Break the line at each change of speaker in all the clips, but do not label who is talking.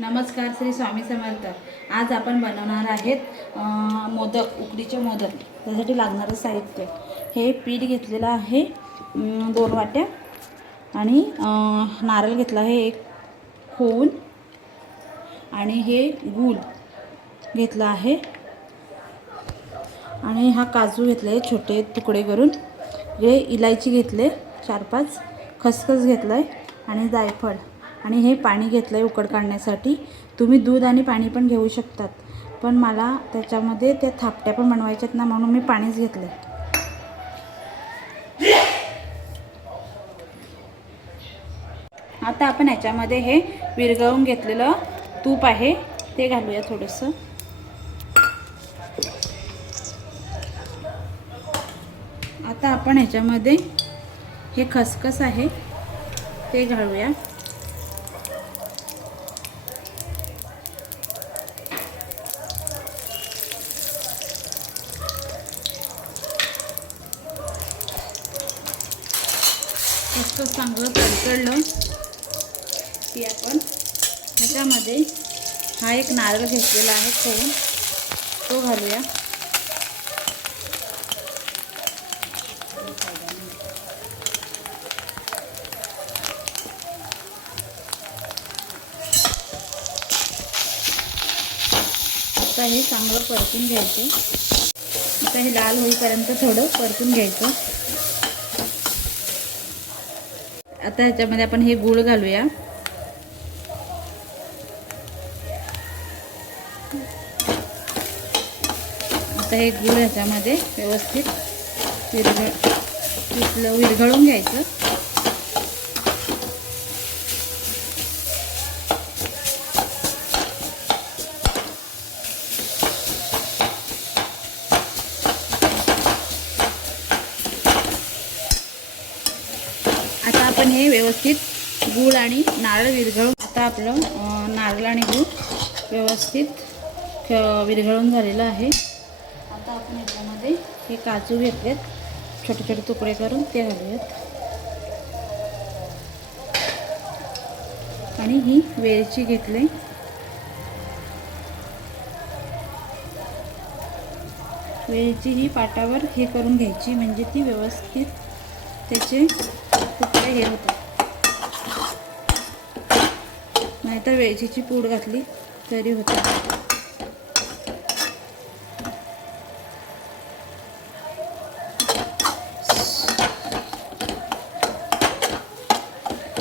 नमस्कार श्री स्वामी समर्थ. आज आपण बनवणार आहेत मोदक उकडीचे मोदक. त्यासाठी लागणारं साहित्य. हे पीठ घेतलेलं आहे दोन वाट्या. आणि नारळ घेतला आहे एक होऊन आणि हे गूळ घेतलं आहे. आणि हा काजू घेतले छोटे तुकडे करून. हे इलायची घेतले चार पाच. खसखस घेतलं आहे. आणि जायफळ. आणि हे पाणी घेतलं आहे उकड काढण्यासाठी. तुम्ही दूध आणि पाणी पण घेऊ शकतात. पण मला त्याच्यामध्ये त्या थापट्या पण बनवायच्यात ना म्हणून मी पाणीच घेतलं आहे आता आपण ह्याच्यामध्ये हे विरघळून घेतलेलं तूप आहे ते घालूया थोडंसं. आता आपण ह्याच्यामध्ये हे खसखस आहे ते घालूया. मस्त चांगलं तडतडलं की आपण ह्याच्यामध्ये हा एक नारळ घेतलेला आहे खोवून तो घालूया. आता हे चांगलं परतून घ्यायचं. आता हे लाल होईपर्यंत थोडं परतून घ्यायचं. आता ह्याच्यामध्ये आपण हे गूळ घालूया. आता हे गूळ ह्याच्यामध्ये व्यवस्थित विरघळ विरघळून घ्यायचं. आपण हे व्यवस्थित गूळ आणि नारळ विरघळून आता आपलं नारळ आणि गूळ व्यवस्थित विरघळून झालेलं आहे. आता आपण याच्यामध्ये हे काजू घेतलेत. छोटे छोटे तुकडे करून ते घालूयात. आणि ही वेलची घेतली. वेलची ही पाटावर हे करून घ्यायची. म्हणजे ती व्यवस्थित त्याचे तुकडे हे होतं. नाहीतर वेलचीची पूड घातली तरी होतं.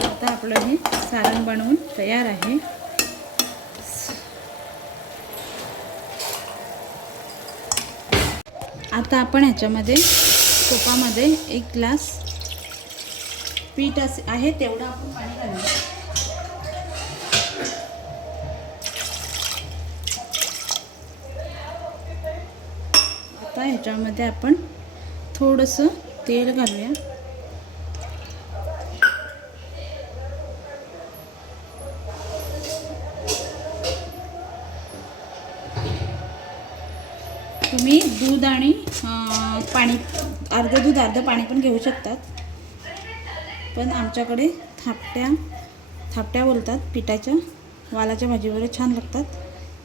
आता आपलं हे सारण बनवून तयार आहे. आता आपण ह्याच्यामध्ये कोपामध्ये एक ग्लास पीठ असे आहे तेवढं आपण पाणी घालूया आता ह्याच्यामध्ये आपण थोडंसं तेल घालूया. तुम्ही दूध आणि पाणी अर्ध दूध अर्ध पाणी पण घेऊ शकतात. पण आमच्याकडे थापट्या थापट्या बोलतात पिठाच्या. वालाच्या भाजीवर छान लागतात.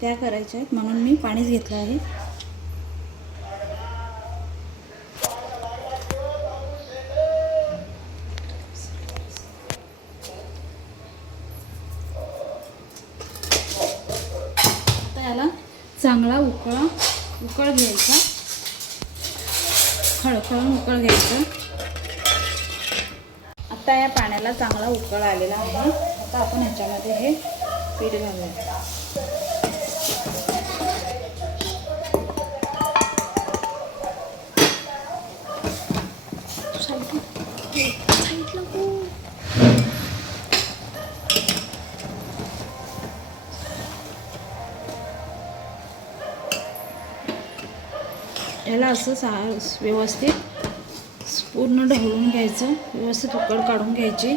त्या करायच्या आहेत. म्हणून मी पाणीच घेतलं आहे. याला चांगला उकळा उकळ घ्यायचा. खळखळून उकळ घ्यायचा. आता या पाण्याला चांगला उकळ आलेला आहे आता आपण ह्याच्यामध्ये हे पीठ घालूया. याला असं सा व्यवस्थित पूर्ण ढवळून घ्यायचं. व्यवस्थित उकड काढून घ्यायची.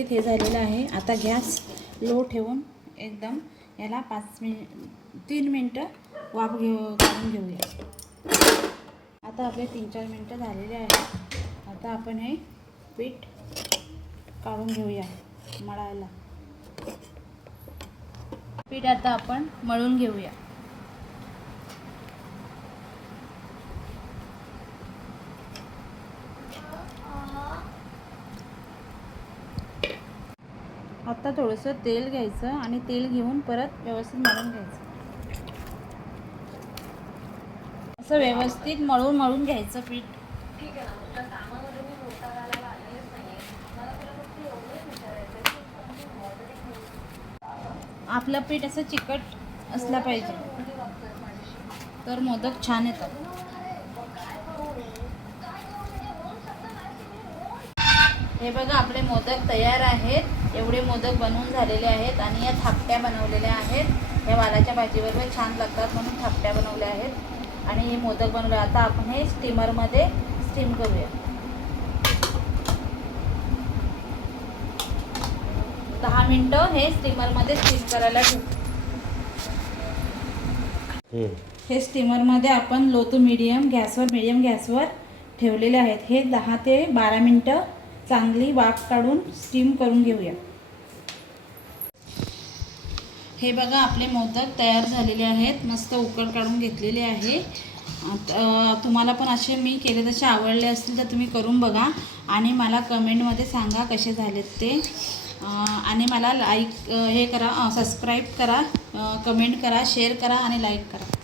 व्यवस्थित हे झालेलं आहे. आता गॅस लो ठेवून एकदम याला पाच मिनिट तीन मिनटं वाफ घेऊ काढून घेऊया. आता आपले तीन चार मिनटं झालेले आहेत. आता आपण हे पीठ काढून घेऊया मळायला. पीठ आता आपण मळून घेऊया. आता थोडंसं तेल घ्यायचं आणि तेल घेऊन परत व्यवस्थित मळून घ्यायचं. असं व्यवस्थित मळून मळून घ्यायचं पीठ. आपलं पीठ असं चिकट असलं पाहिजे. तर मोदक छान येतात. हे बघा आपले मोदक तयार आहेत. एवढे मोदक बनवून झालेले आहेत आणि या थापट्या बनवलेल्या आहेत. या वालाच्या भाजीबरोबर छान लागतात म्हणून थापट्या बनवल्या आहेत. आणि हे मोदक बनवले. आता आपण हे स्टीमरमध्ये स्टीम करूया. दहा मिनटं हे स्टीमरमध्ये स्टीम करायला ठेवू. हे स्टीमरमध्ये आपण लो टू मिडियम गॅसवर मिडियम गॅसवर ठेवलेले आहेत. हे दहा ते बारा मिनटं चांगली वाफ काढून स्टीम करून घेऊया. हे बघा आपले मोदक तयार झालेले आहेत. मस्त उकड काढून घेतलेले आहे. तुम्हाला पण असे मी केले तसे आवडले असतील तर तुम्ही करून बघा आणि मला कमेंटमध्ये सांगा कसे झालेत ते. आणि मला लाईक हे करा सबस्क्राईब करा कमेंट करा शेअर करा आणि लाईक करा.